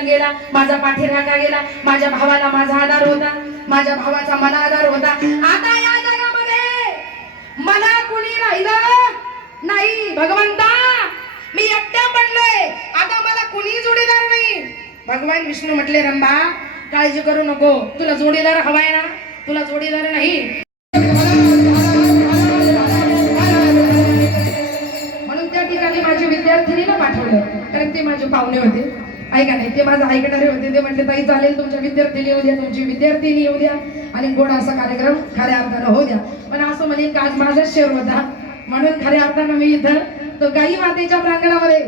गेला माझा पाठीराखा गेला माझ्या भावाला माझा आधार होता माझ्या भावाचा मला आधार होता. आता या जगामध्ये मला कुणी राहिलं नाही भगवंता मी एकट्या पडलोय. आता मला कुणी जोडीदार नाही. भगवान विष्णू म्हटले रंभा काळजी करू नको. तुला जोडीदार हवाय ना. तुला जोडीदार नाही. म्हणून त्या ठिकाणी माझ्या विद्यार्थिनीला पाठवलं. कारण ते माझे पाहुणे होते. ऐका नाही? ते माझं ऐकणारे होते ते म्हटले ताई चालेल तुमच्या विद्यार्थिनी येऊ द्या तुमची विद्यार्थिनी येऊ द्या आणि गोड असा कार्यक्रम खऱ्या अर्थानं होऊ द्या. पण असं म्हणेन का आज माझाच शेअर होता. म्हणून खऱ्या अर्थानं मी इथं तो गाई मातेच्या प्रांगणामध्ये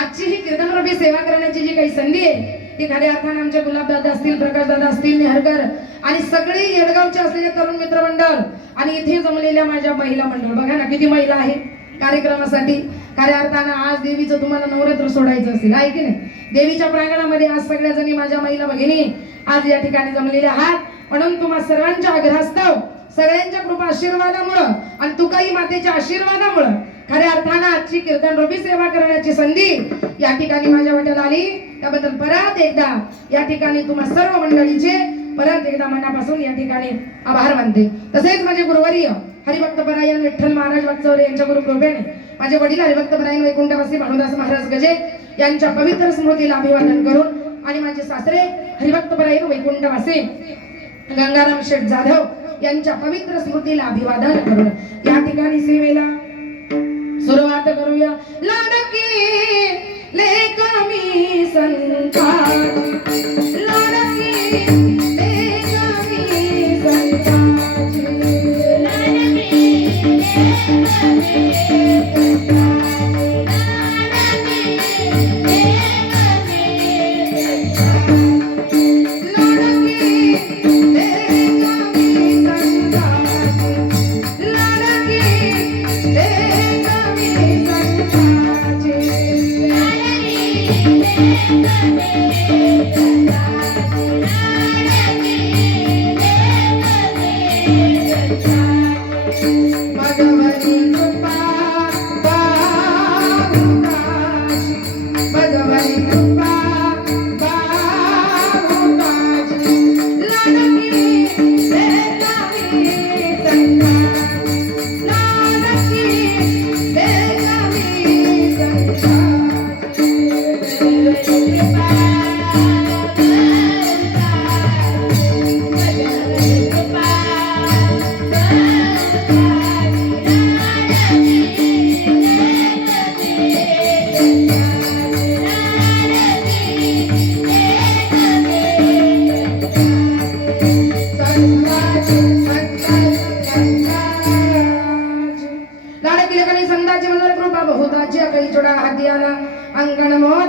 आजची ही कीर्तनरूपी सेवा करण्याची जी काही संधी आहे ती खऱ्या अर्थानं आमचे गुलाबदादा असतील प्रकाशदादा असतील नेहरकर आणि सगळे येडगावचे असलेले तरुण मित्र मंडळ आणि इथे जमलेल्या माझ्या महिला मंडळ. बघा ना किती महिला आहेत कार्यक्रमासाठी. खऱ्या अर्थानं आज देवीचं तुम्हाला नवरात्र सोडायचं असेल आहे की नाही? देवीच्या प्रांगणामध्ये आज सगळ्या जणी माझ्या महिला भगिनी आज या ठिकाणी जमलेल्या आहात. म्हणून तुम्हा सर्वांच्या आग्रहास्तव सगळ्यांच्या कृपा आशीर्वादामुळं आणि तुकाई मातेच्या आशीर्वादामुळं खऱ्या अर्थानं आजची कीर्तन रूपी सेवा करण्याची संधी या ठिकाणी माझ्या वाट्याला आली. त्याबद्दल परत एकदा या ठिकाणी तुम्हा सर्व मंडळीचे परत एकदा मनापासून या ठिकाणी आभार मानते. तसेच माझे गुरुवर्य हरिभक्त परायण विठ्ठल महाराज वागचौरे यांच्या गुरु कृपेने माझे वडील हरिभक्त परायण वैकुंठवासी भानुदास महाराज गजे यांच्या पवित्र स्मृतीला अभिवादन करून आणि माझे सासरे हरिभक्त परायण वैकुंठवासी गंगाराम शेठ जाधव यांच्या पवित्र स्मृतीला अभिवादन करून या ठिकाणी सेवेला सुरुवात करूया. लाडकी लेख मी संता लाडकी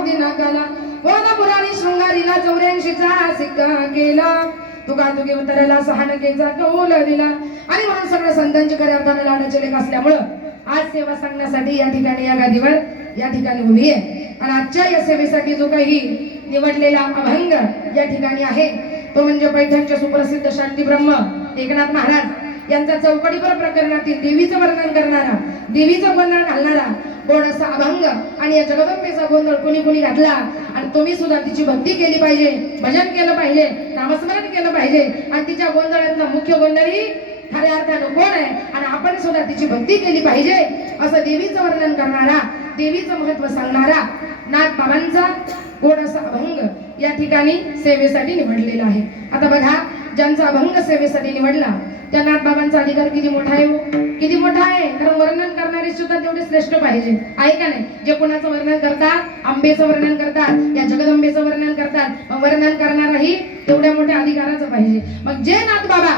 अंगण मोती नाकाला कोणा पुराणी शृंगारीला चौऱ्याऐंशीचा सिक्का केला तुका तुगे उतरला सहानकेचा कौल दिला. आणि म्हणून सगळ्या संतांची खऱ्या अर्थाने लाडाचे लेख असल्यामुळं आज सेवा सांगण्यासाठी या ठिकाणी या गादीवर या ठिकाणी उभी आहे. आणि आजच्या या सेवेसाठी जो काही निवडलेला अभंग या ठिकाणी आहे तो म्हणजे पैठणचे सुप्रसिद्ध शांती ब्रह्म एकनाथ महाराज यांचा चौकडीपर प्रकरणातील देवीचं वर्णन करणारा देवीचं वर्णन घालणारा गोड असा अभंग आणि या जगदंबेचा गोंधळ कोणी कुणी घातला? आणि तुम्ही सुद्धा तिची भक्ती केली पाहिजे भजन केलं पाहिजे नामस्मरण केलं पाहिजे. आणि तिच्या गोंधळातला मुख्य गोंधळी खऱ्या अर्थानं कोण आहे? आणि आपण सुद्धा तिची भक्ती केली पाहिजे असं देवीचं वर्णन करणारा देवीचं महत्त्व सांगणारा नाथ बाबांचा गोड असा अभंग या ठिकाणी सेवेसाठी निवडलेला आहे. आता बघा ज्यांचा अभंग सेवेसाठी निवडला त्या नाथबाबांचा अधिकार किती मोठा आहे हो? किती मोठा आहे? कारण वर्णन करणारे सुद्धा तेवढे श्रेष्ठ पाहिजे. आहे का नाही? जे कोणाचं वर्णन करतात आंबेचं वर्णन करतात या जगदंबेचं वर्णन करतात वर्णन करणाराही तेवढ्या मोठ्या अधिकाराचं पाहिजे. मग जे नाथ बाबा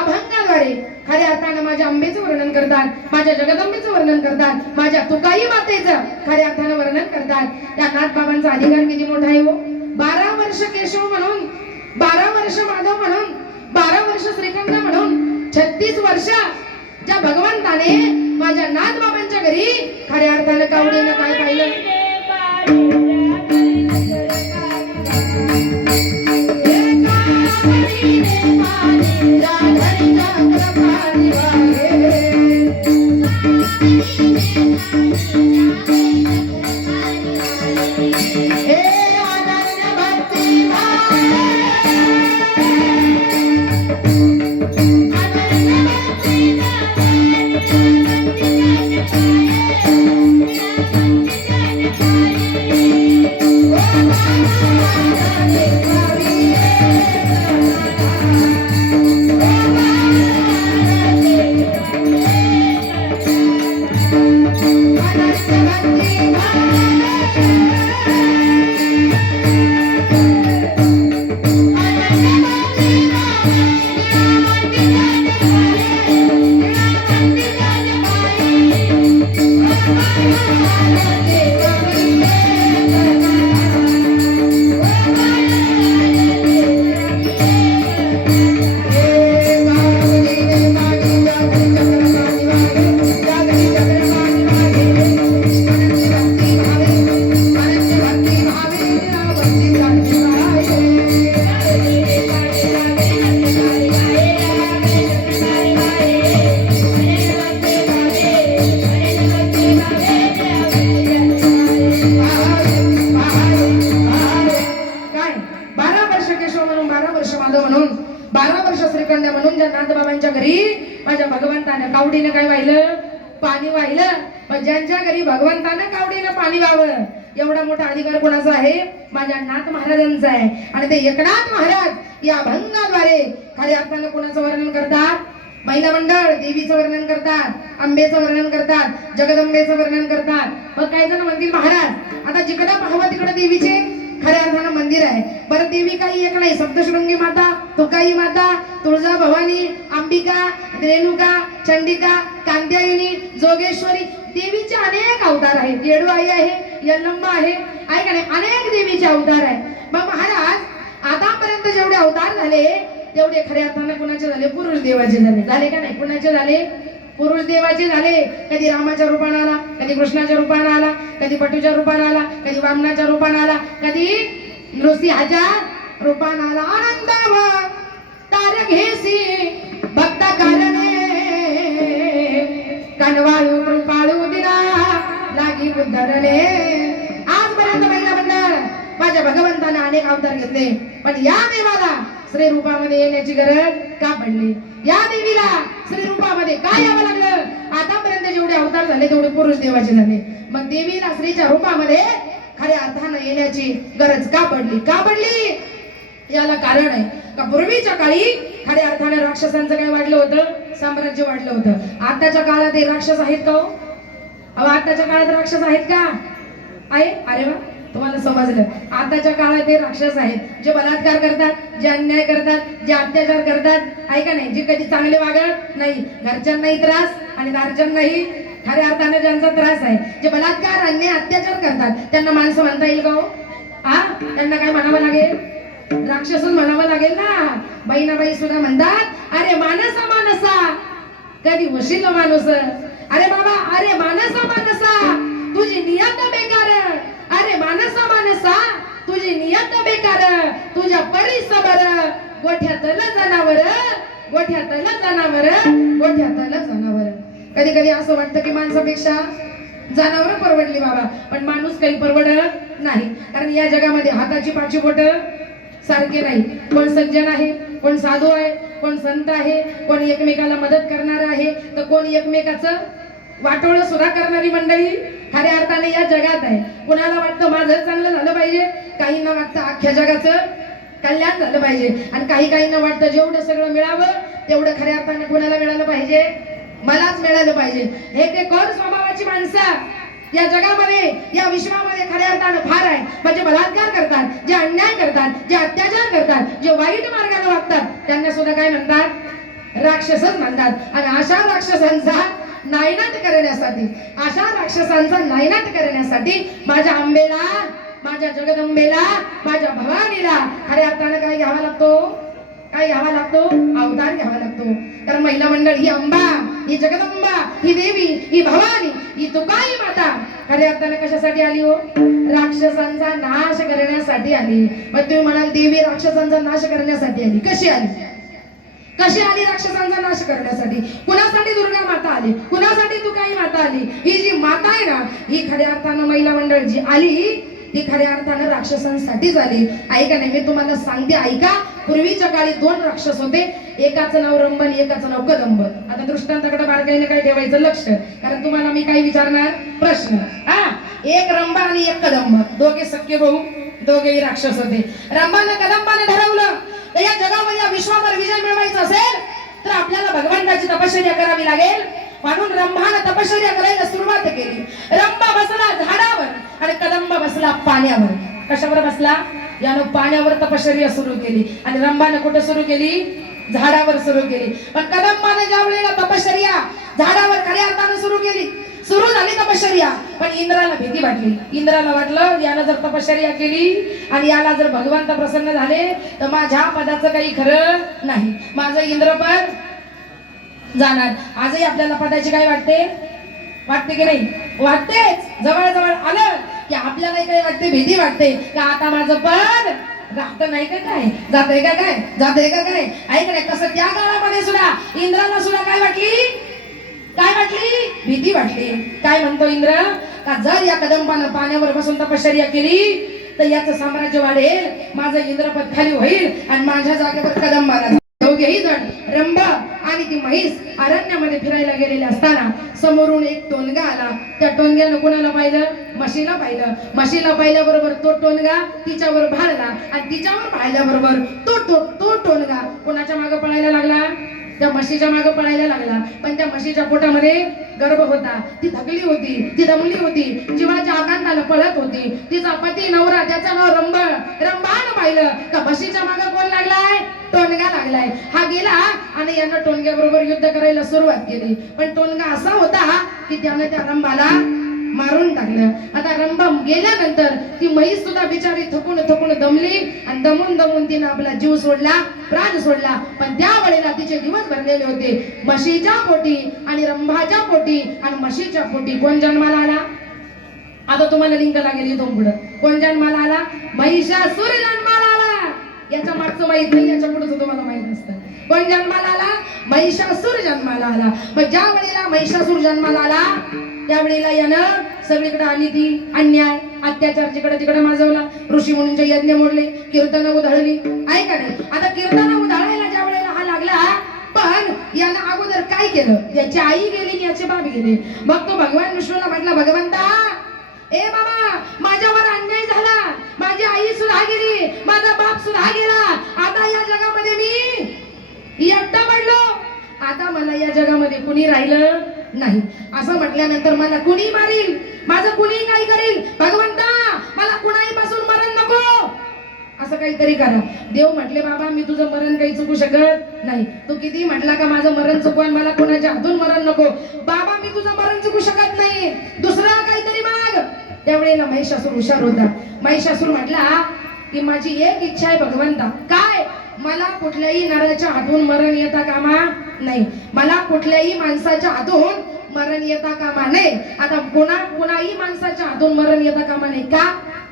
अभंगाद्वारे खऱ्या अर्थानं माझ्या आंबेचं वर्णन करतात माझ्या जगदंबेचं वर्णन करतात माझ्या तुकाई मातेचं खऱ्या अर्थानं वर्णन करतात त्या नाथ बाबांचा अधिकार किती मोठा आहे हो? बारा वर्ष केशव म्हणून बारा वर्ष माधव म्हणून बारा वर्ष श्रीखंड म्हणून छत्तीस वर्षात ज्या भगवंताने माझ्या नाथ बाबांच्या घरी खऱ्या अर्थानं कावडीनं काय पाहिलं? भगवंतानं कावडीनं काय वाहिलं? पाणी वाहिलं. पण ज्यांच्या घरी भगवंतानं कावडीनं पाणी व्हावं एवढा मोठा अधिकार कोणाचा आहे? माझ्या नाथ महाराजांचा आहे. आणि ते एकनाथ महाराज या अभंगाद्वारे खऱ्या अर्थानं कोणाचं वर्णन करतात? महिला मंडळ देवीचं वर्णन करतात आंबेचं वर्णन करतात जगदंबेचं वर्णन करतात. मग काय जण म्हणतील महाराज आता जिकडं पाहावं तिकडं देवीचे खऱ्या अर्थानं मंदिर आहे. बरं देवी काही एक नाही सप्तशृंगी माता तुकाई माता तुळजा भवानी अंबिका रेणुका चंडिका कांद्यायिनी जोगेश्वरी देवीचे अनेक अवतार आहेत. येडू आई आहे यल्लंबा आहे. आहे का नाही? अनेक देवीचे अवतार आहे मग महाराज आतापर्यंत जेवढे अवतार झाले तेवढे खऱ्या अर्थानं कुणाचे झाले? पुरुष देवाचे झाले. झाले का नाही? कुणाचे झाले? पुरुष देवाचे झाले. कधी रामाच्या रूपाने आला कधी कृष्णाच्या रूपाने आला कधी पटूच्या रूपाने आला कधी वामनाच्या रूपाने आला कधी नृसिंहाच्या रूपाने आला. आनंद तार घेसी भक्त कारण कणवाळू कृपाळू दिला लागी उद्धरले आजपर्यंत महिला मंडळ माझ्या भगवंताने अनेक अवतार घेतले. पण या देवाला श्री रूपामध्ये येण्याची गरज का पडली? या देवीला श्री रूपामध्ये काय यावं लागलं? आतापर्यंत जेवढे अवतार झाले तेवढे पुरुष देवाचे झाले. मग देवीला स्त्रीच्या रूपामध्ये खऱ्या अर्थानं येण्याची गरज का पडली? का पडली? याला कारण आहे. का पूर्वीच्या काळी खऱ्या अर्थाने राक्षसांचं काय वाढलं होतं? साम्राज्य वाढलं होतं. आताच्या काळात हे राक्षस आहेत का हो? अहो आताच्या काळात राक्षस आहेत का? आहे? अरे वा तुम्हाला समजलं. आताच्या काळात हे राक्षस आहेत जे बलात्कार करतात जे अन्याय करतात जे अत्याचार करतात. ऐका नाही? जे कधी चांगले वागत नाही. घरच्यांनाही त्रास आणि दारच्यांनाही खऱ्या अर्थाने ज्यांचा त्रास आहे. जे बलात्कार अन्याय अत्याचार करतात त्यांना माणसं म्हणता येईल का हो? आ? त्यांना काय म्हणावं लागेल? राक्षसून म्हणावं लागेल ना. बहिणाबाई सुद्धा म्हणतात अरे मानसा मानसा. कधी वशील हो माणूस. अरे बाबा अरे मानसा मानसा तुझी नियत बेकार. अरे मानसा मानसा तुझी नियत बेकार. तुझ्या परिसबर गोठ्यातलं जनावर गोठ्यातलं जनावर गोठ्यातलं जनावर. कधी कधी असं वाटतं की माणसापेक्षा जनावर परवडली बाबा. पण माणूस काही परवडत नाही. कारण या जगामध्ये हाताची पाची बोट सारखे नाही. कोण सज्जन आहे कोण साधू आहे कोण संत आहे कोण एकमेकाला मदत करणार आहे तर कोण एकमेकाचं वाटोळ सुद्धा करणारी मंडळी खऱ्या अर्थाने या जगात आहे. कुणाला वाटतं माझं चांगलं झालं पाहिजे? काहींना वाटतं अख्ख्या जगाचं कल्याण झालं पाहिजे. आणि काही काहींना वाटतं जेवढं सगळं मिळावं तेवढं खऱ्या अर्थाने कोणाला मिळालं पाहिजे? मलाच मिळालं पाहिजे. हे ते कर स्वभावाची माणसं? या जगामध्ये या विश्वामध्ये खऱ्या अर्थानं फार आहे. म्हणजे बलात्कार करतात जे अन्याय करतात जे अत्याचार करतात जे वाईट मार्गाने वागतात त्यांना सुद्धा काय म्हणतात? राक्षसच म्हणतात. आणि अशा राक्षसांचा नायनाट करण्यासाठी अशा राक्षसांचा नायनाट करण्यासाठी माझ्या आंबेला माझ्या जगदंबेला माझ्या भवानीला खऱ्या अर्थानं काय घ्यावा लागतो? काय घ्यावा लागतो अवतार घ्यावा लागतो. कारण महिला मंडळ ही अंबा ही जगदंबा ही देवी ही भवानी ही तुकाई माता. खऱ्या अर्थानं कशासाठी आली हो? राक्षसांचा नाश करण्यासाठी आली. मग तुम्ही म्हणाल देवी राक्षसांचा नाश करण्यासाठी आली. कशी आली? कशी आली राक्षसांचा नाश करण्यासाठी? कुणासाठी दुर्गा माता आली? कुणासाठी तुकाई माता आली? ही जी माता आहे ना ही खऱ्या अर्थानं महिला मंडळ जी आली ती खऱ्या अर्थानं राक्षसांसाठीच आली. ऐका नाही मी तुम्हाला सांगते ऐका. पूर्वीच्या काळी दोन राक्षस होते. एकाचं नाव रंबन एकाचं नाव कदंब. आता दृष्टांताकडे बारकाईने काय ठेवायचं? लक्ष. कारण तुम्हाला मी काय विचारणार प्रश्न. हा? एक रंबा आणि एक कदंब. दोघे सख्य भाऊ दोघेही राक्षस होते. रंबानं कदंबाने ठरवलं तर या जगामध्ये या विश्वावर विजय मिळवायचा असेल तर आपल्याला भगवंताची तपश्चर्या करावी लागेल. म्हणून रंभानं तपश्चर्या करायला सुरुवात केली. रंबा बसला झाडावर आणि कदंब बसला पाण्यावर. कशावर बसला? यानं पाण्यावर तपश्चर्या सुरू केली. आणि रंभानं कुठं सुरू केली? झाडावर सुरू केली. पण कदंबाने ज्या वेळेला तपश्चर्या झाडावर खऱ्या अर्थानं सुरू केली सुरू झाली तपश्चर्या. पण इंद्राला भीती वाटली. इंद्राला वाटलं यानं जर तपश्चर्या केली आणि याला जर भगवंत प्रसन्न झाले तर माझ्या पदाचं काही खरं नाही. माझं इंद्रपद जाणार. आजही आपल्याला पदाची काय वाटते? वाटते की नाही? वाटतेच. जवळ जवळ आलं. की आपल्याला काय वाटते भीती वाटते. का आता माझं पद राहत नाही का काय? जाते का काय? जाते का काय? ऐक नाही कसं त्या काळामध्ये सुद्धा इंद्राला सुद्धा काय वाटली? काय वाटली? भीती वाटली. काय म्हणतो इंद्र? का जर या कदंबानं पाण्यावर बसून तपश्चर्या केली तर याचं साम्राज्य वाढेल माझं इंद्रपद खाली होईल आणि माझ्या जागेवर कदंबाला दोघेही जण रंबा आणि ती म्हैस अरण्यामध्ये फिरायला गेलेली असताना समोरून एक टोनगा आला. त्या टोनग्यानं कोणाला पाहिलं? म्हशीला पाहिलं. म्हशीला पाहिल्याबरोबर तो टोनगा तिच्यावर भाळला आणि तिच्यावर भाळल्याबरोबर तो तो तो टोनगा कोणाच्या मागे पळायला लागला? त्या म्हशीच्या मागे पळायला लागला. पण त्या म्हशीच्या पोटामध्ये गर्भ होता. ती थकली होती ती दमली होती जीवाच्या आकांताला पळत होती. तिचा पती नवरा त्याचं नाव रंबळ. रंभानं पाहिलं का म्हशीच्या मागे कोण लागलाय? टोनगा लागलाय. हा गेला आणि यानं टोनग्याबरोबर युद्ध करायला सुरुवात केली. पण टोनगा असा होता की त्यानं त्या रंभाला मारून टाकलं. आता रंभम गेल्यानंतर ती म्हैस सुद्धा बिचारी थकून थकून दमली आणि दमून दमून तिनं आपला जीव सोडला प्राण सोडला. पण त्या वेळेला तिचे दिवस भरलेले होते. म्हशीच्या पोटी आणि रंभाच्या पोटी आणि म्हशीच्या पोटी. कोण जन्माला आला? आता तुम्हाला लिंक लागेल इथून पुढं. कोण जन्माला आला? महिषासुर जन्माला आला. याच्या मागचं माहीत नाही याच्या पुढचं तुम्हाला माहीत असतं कोण जन्माला आला? महिषासूर जन्माला आला. मग ज्या वेळेला महिषासूर जन्माला आला त्यावेळेला यानं सगळीकडे आली ती अन्याय अत्याचार जिकडे तिकडे माजवला. ऋषी मुनींचे यज्ञ मोडले कीर्तन उधळली. ऐका नाही? आता कीर्तन उधळायला ज्या वेळेला हा लागला पण यानं अगोदर काय केलं? याची आई गेली याचे बाप गेले. मग तो भगवान विष्णूला म्हटला भगवंता ए बाबा माझ्यावर अन्याय झाला. माझी आई सुद्धा गेली माझा बाप सुद्धा गेला. आता या जगामध्ये मी एकटा पडलो. आता मला या जगामध्ये कुणी राहिलं? नाही. असं म्हटल्यानंतर मला कुणी मारील? माझं कुणी काय करेल? भगवंता मला कुणाही पासून मरण नको? असं काहीतरी करा. देव म्हटले बाबा मी तुझं मरण काही चुकू शकत नाही. तू किती म्हटला का माझं मरण चुकवाय मला कुणाच्या हातून मरण नको? बाबा मी तुझं मरण चुकू शकत नाही. दुसरं काहीतरी माग. त्यावेळेला महिषासूर हुशार होता. महिषासूर म्हटला की माझी एक इच्छा आहे भगवंता. काय? मला कुठल्याही नराच्या हातून मरण येता कामा नाही. मला कुठल्याही माणसाच्या हातून मरण येता कामा नाही. आता कोणा कोणाही माणसाच्या हातून मरण येता कामा नाही का?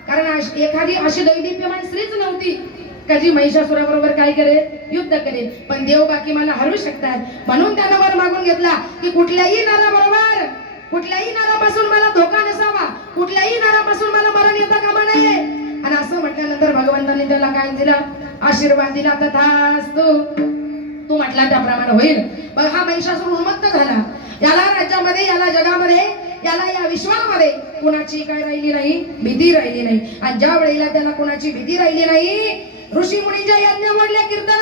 कारण एखादी अशी दैदिप्यमान स्त्रीच नव्हती. का जी महिषासुराबरोबर काय करेल युद्ध करेल पण देव बाकी मला हरू शकतात. म्हणून त्यानं वर मागून घेतला की कुठल्याही नराबरोबर कुठल्याही नरापासून मला धोका नसावा. कुठल्याही नरापासून मला मरण येता कामा नाहीये. आणि असं म्हटल्यानंतर भगवंतांनी त्याला काय दिला? आशीर्वाद दिला. तथास्तु तू म्हटला त्याप्रमाणे होईल. मग हा महिषासूर उन्मत्त झाला. याला राज्यामध्ये याला जगामध्ये याला या विश्वामध्ये कुणाची काय राहिली नाही? भीती राहिली नाही. आणि ज्या वेळेला त्याला कुणाची भीती राहिली नाही ऋषी मुनीच्या यज्ञ म्हणल्या कीर्तन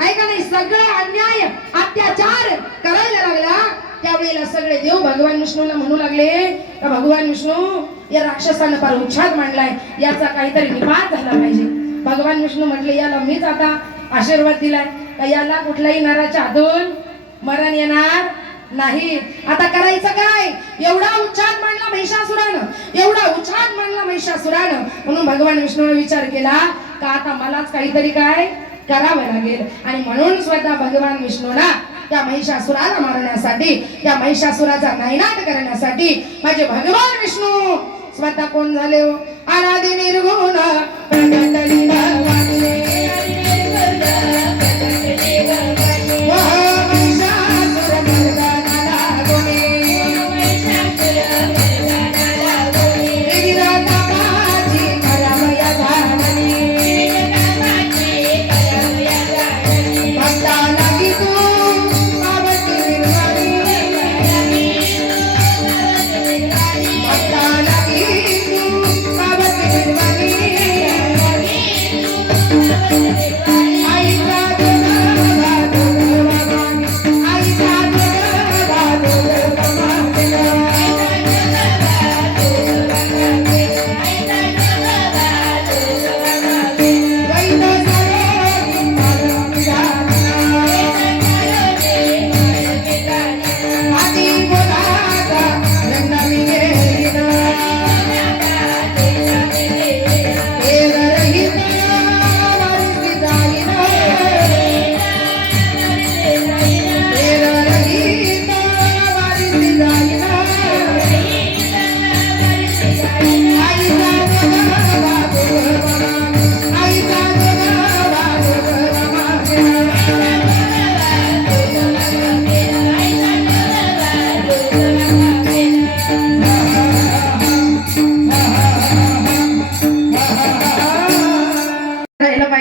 ऐका नाही सगळे अन्याय अत्याचार करायला लागला. त्यावेळेला सगळे देव भगवान विष्णूला म्हणू लागले का भगवान विष्णू या राक्षसानं फार उच्छाद मांडलाय याचा काहीतरी निपात झाला पाहिजे. भगवान विष्णू म्हटले याला मीच आता आशीर्वाद दिलाय का याला कुठल्याही नराच्या हातून मरण येणार नाही. आता करायचं काय? एवढा उच्चार मांडला महिषासुरानं एवढा उच्चार मांडला महिषासुरानं. म्हणून भगवान विष्णूने विचार केला का आता मलाच काहीतरी काय करावं लागेल? आणि म्हणून स्वतः भगवान विष्णूला त्या महिषासुराला मारण्यासाठी त्या महिषासुराचा नायनाट करण्यासाठी माझे भगवान विष्णू स्वतः कोण झाले हो? आराधी निर्गुण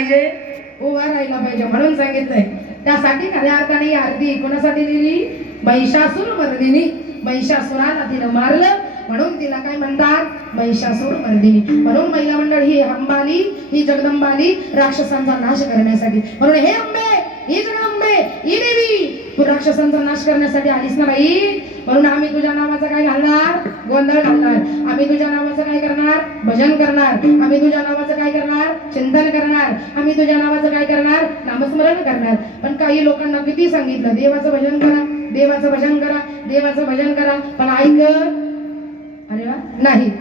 पाहिजे. उभा राहायला पाहिजे म्हणून सांगितलंय. त्यासाठी खऱ्या अर्थाने ही आरती कोणासाठी लिहिली महिषासूर मर्दिनी महिषासुराला तिनं मारलं. म्हणून तिला काय म्हणतात? महिषासूर मर्दिनी म्हणून महिला मंडळ ही अंबाली ही जगदंबाली राक्षसांचा नाश करण्यासाठी. म्हणून हे अंबे ही जगदंबे ही देवी तू राक्षसांचा नाश करण्यासाठी आलीस ना बाई? म्हणून आम्ही तुझ्या नावाचं काय घालणार? गोंधळ घालणार. आम्ही तुझ्या नावाचं काय करणार? भजन करणार. आम्ही तुझ्या नावाचं काय करणार? चिंतन करणार. आम्ही तुझ्या नावाचं काय करणार? नामस्मरण करणार. पण काही लोकांना किती सांगितलं देवाचं भजन करा देवाचं भजन करा देवाचं भजन करा. पण ऐक. अरे वा नाही.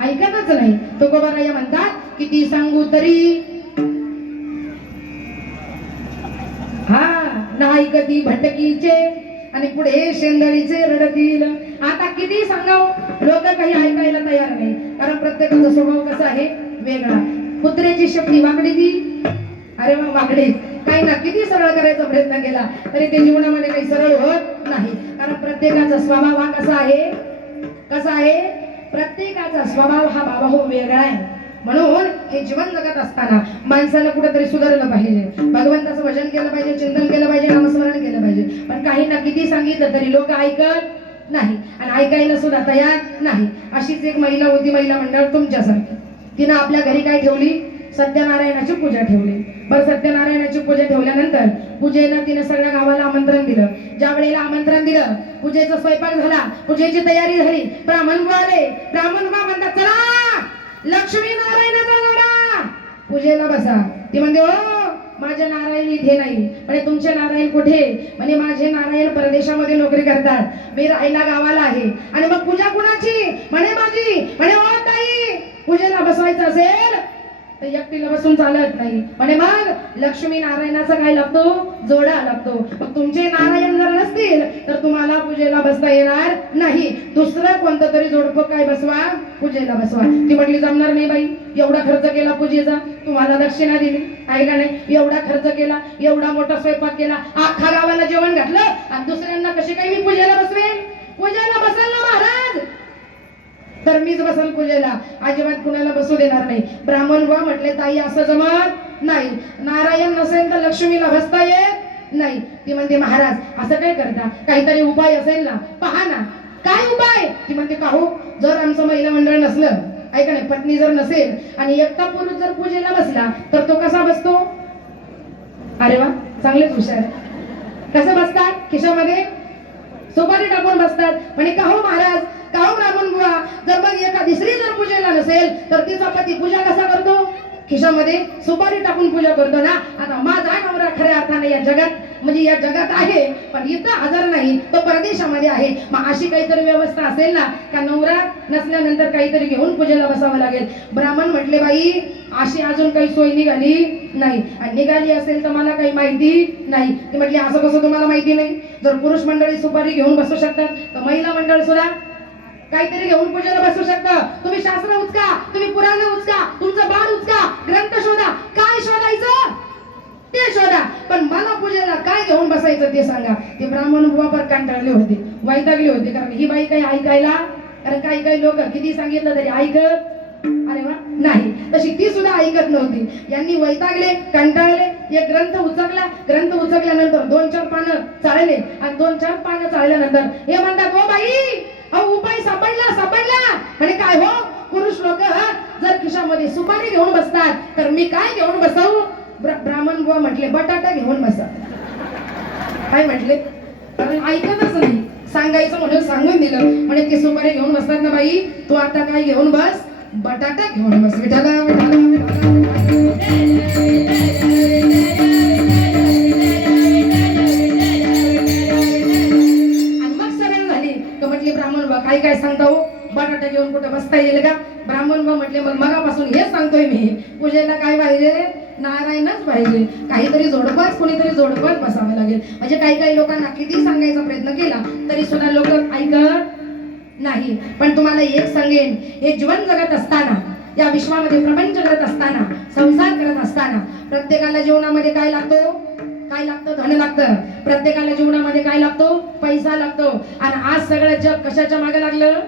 ऐकतच नाही. तो तुकोबाराया म्हणतात किती सांगू तरी. नाही भटकीचे आणि पुढे शेंदळीचे रडतील. आता किती सांगाव? लोक काही ऐकायला तयार नाही. कारण प्रत्येकाचा स्वभाव कसा आहे? वेगळा. कुत्र्याची शक्ती वाकडी ती. अरे मग वाकडी. काही ना किती सरळ करायचा प्रयत्न केला तरी ते जीवनामध्ये काही सरळ होत नाही. कारण प्रत्येकाचा स्वभाव हा कसा आहे? कसा आहे? प्रत्येकाचा स्वभाव हा बाबा हो वेगळा आहे. म्हणून हे जीवन जगत असताना माणसाला कुठेतरी सुधारलं पाहिजे. भगवंताचं भजन केलं पाहिजे चिंतन केलं पाहिजे नामस्मरण केलं पाहिजे. पण काही ना किती सांगितलं तरी लोक ऐकत नाही आणि ऐकायला सुद्धा तयार नाही. अशीच एक महिला होती महिला मंडळ तुमच्यासारखी. तिनं आपल्या घरी काय ठेवली? सत्यनारायणाची पूजा ठेवली. बरं सत्यनारायणाची पूजा ठेवल्यानंतर पूजेनं तिनं सगळ्या गावाला आमंत्रण दिलं. ज्या वेळेला आमंत्रण दिलं पूजेचा स्वयंपाक झाला पूजेची तयारी झाली. ब्राह्मण आले ब्राह्मण बा म्हणतात चला! लक्ष्मी नारायणाचा गाडा पूजेला बसा. ती म्हणते हो माझ्या नारायण इथे नाही. म्हणजे तुमचे नारायण कुठे? म्हणजे माझे नारायण परदेशामध्ये नोकरी करतात. मी राहायला गावाला आहे. आणि मग पूजा कुणाची? म्हणे माझी. म्हणे ओ ताई पूजेला बसवायचं असेल ते एकटीला बसून चालत नाही. म्हणे मग लक्ष्मी नारायणाचा काय लागतो? जोडा लागतो. मग तुमचे नारायण जर नसतील तर तुम्हाला पूजेला बसता येणार नाही. दुसरं कोणतं तरी जोडपं काय बसवा? पूजेला बसवा. ती म्हटली जमणार नाही बाई. एवढा खर्च केला पूजेचा. तुम्हाला दक्षिणा दिली. आहे का नाही? एवढा खर्च केला. एवढा मोठा स्वयंपाक केला. अख्खा गावाला जेवण घातलं. आणि दुसऱ्यांना कशी काही मी पूजेला बसवेल पूजेला बसेल ना महाराज? तर मीच बसल पूजेला. अजिबात कुणाला बसू देणार नाही. ब्राह्मण व म्हटले ताई असं जमत नाही. नारायण नसेल तर लक्ष्मीला बसता येत नाही. ती म्हणते महाराज असं काय करता? काहीतरी उपाय असेल ना? पहा ना. काय उपाय? ती म्हणते पाहू जर आमचं महिला मंडळ नसलं ऐका नाही पत्नी जर नसेल आणि एकटा पुरुष जर पूजेला बसला तर तो कसा बसतो? अरे वा चांगलेच हुशार कसं बसतात? खिशामध्ये? सुपारी टाकून बसतात? म्हणे का हो महाराज? का हो ब्राह्मण बुवा. जर मग एखादी स्त्री जर पूजेला नसेल तर तिचा पती पूजा कसा करतो? खिशामध्ये सुपारी टाकून पूजा करतो ना? आता माझा नवरा खऱ्या अर्थाने या जगात म्हणजे या जगात आहे पण इथं हजर नाही तो परदेशामध्ये आहे. मग अशी काहीतरी व्यवस्था असेल ना का नवरा नसल्यानंतर काहीतरी घेऊन पूजेला बसावं लागेल? ब्राह्मण म्हटले बाई अशी अजून काही सोय निघाली नाही. आणि निघाली असेल तर मला काही माहिती नाही. ते म्हटली असं कसं तुम्हाला माहिती नाही? जर पुरुष मंडळी सुपारी घेऊन बसू शकतात तर महिला मंडळ सुद्धा काहीतरी घेऊन पूजेला बसू शकतं. तुम्ही शास्त्र उचका तुम्ही पुराण उचका तुमचं बाण उचका ग्रंथ शोधा. काय शोधायचं? ते शोधा. पण मला पूजेला काय घेऊन बसायचं ते सांगा. ते ब्राह्मण वापर कंटाळले होते वैतागले होते. कारण ही बाई काही ऐकायला कारण काही काही लोक किती सांगितलं तरी ऐकत अरे वा नाही. तशी ती सुद्धा ऐकत नव्हती. यांनी वैतागले कंटाळले एक ग्रंथ उचकला. ग्रंथ उचकल्यानंतर दोन चार पानं चाळले आणि दोन चार पानं चाळल्यानंतर हे म्हणतात गो बाई सापडला सापडला. म्हणे काय हो? पुरुष लोक जर खिशामध्ये सुपारी घेऊन बसतात तर मी काय घेऊन बसवू? ब्र- ब्राह्मण बुवा म्हटले बटाटा घेऊन बसा. काय म्हटले? ऐकतच नाही. सांगायचं म्हणून सांगून दिलं. म्हणे ते सुपारी घेऊन बसतात ना बाई तू आता काय घेऊन बस? बटाटा घेऊन बस विठाला विठाला बटाटा बसता येईल का? ब्राह्मण बा म्हटले मग मगापासून हेच सांगतोय मी. पूजेला काय पाहिजे? नारायणच पाहिजे. काहीतरी जोडपास कोणीतरी जोडपास बसावं लागेल. म्हणजे काही काही लोकांना किती सांगायचा प्रयत्न केला तरी सुद्धा लोक ऐकत नाही. पण तुम्हाला एक सांगेन हे जीवन जगत असताना या विश्वामध्ये प्रपंच करत असताना संसार करत असताना प्रत्येकाला जीवनामध्ये काय लागतो? काय लागतं? धन लागतं. प्रत्येकाला जीवनामध्ये काय लागतो? पैसा लागतो. आणि आज सगळं जग कशाच्या मागे लागलं?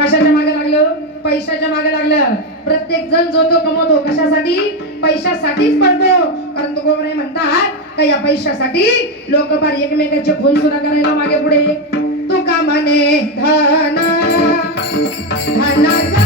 कशाच्या मागे लागलं? पैशाच्या मागे लागलं. प्रत्येक जण जो तो कमवतो कशासाठी? पैशासाठीच पडतो. कारण तुकोबरे म्हणतात का या पैशासाठी लोक फार एकमेकांचे खून सुद्धा करायला मागे पुढे. तो कामाने धना धना